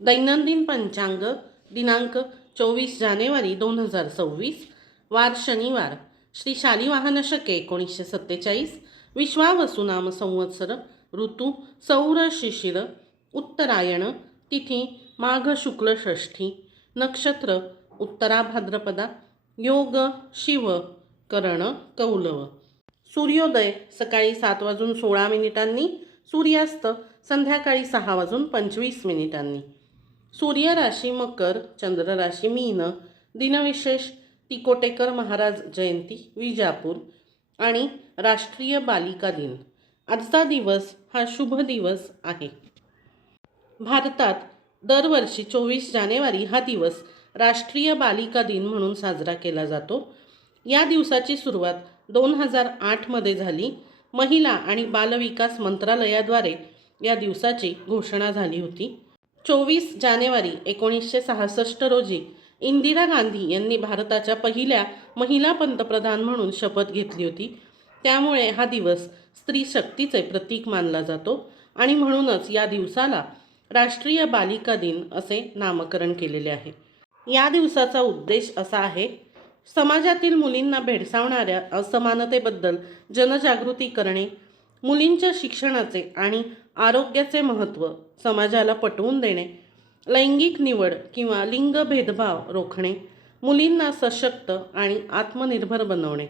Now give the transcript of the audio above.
दैनंदिन पंचांग दिनांक 24 जानेवारी 2026, वार शनिवार, श्री शालिवाहन शके 1947, विश्वावसु नाम संवत्सर, ऋतू सौर शिशिर, उत्तरायण, तिथी माघ शुक्ल षष्ठी, नक्षत्र उत्तरा भाद्रपदा, योग शिव, करण कौलव. सूर्योदय सकाळी 7:16, सूर्यास्त संध्याकाळी 6:25. सूर्य राशी मकर, चंद्र राशी मीन. दिनविशेष तिकोटेकर महाराज जयंती विजापूर आणि राष्ट्रीय बालिका दिन. आजचा दिवस हा शुभ दिवस आहे. भारतात दरवर्षी 24 जानेवारी हा दिवस राष्ट्रीय बालिका दिन म्हणून साजरा केला जातो. या दिवसाची सुरुवात 2008 झाली. महिला आणि बालविकास मंत्रालयाद्वारे या दिवसाची घोषणा झाली होती. 24 जानेवारी 1966 रोजी इंदिरा गांधी यांनी भारताच्या पहिल्या महिला पंतप्रधान म्हणून शपथ घेतली होती. त्यामुळे हा दिवस स्त्री शक्तीचे प्रतीक मानला जातो आणि म्हणूनच या दिवसाला राष्ट्रीय बालिका दिन असे नामकरण केलेले आहे. या दिवसाचा उद्देश असा आहे, समाजातील मुलींना भेडसावणाऱ्या असमानतेबद्दल जनजागृती करणे, मुलींच्या शिक्षणाचे आणि आरोग्याचे महत्त्व समाजाला पटवून देणे, लैंगिक निवड किंवा लिंग भेदभाव रोखणे, मुलींना सशक्त आणि आत्मनिर्भर बनवणे.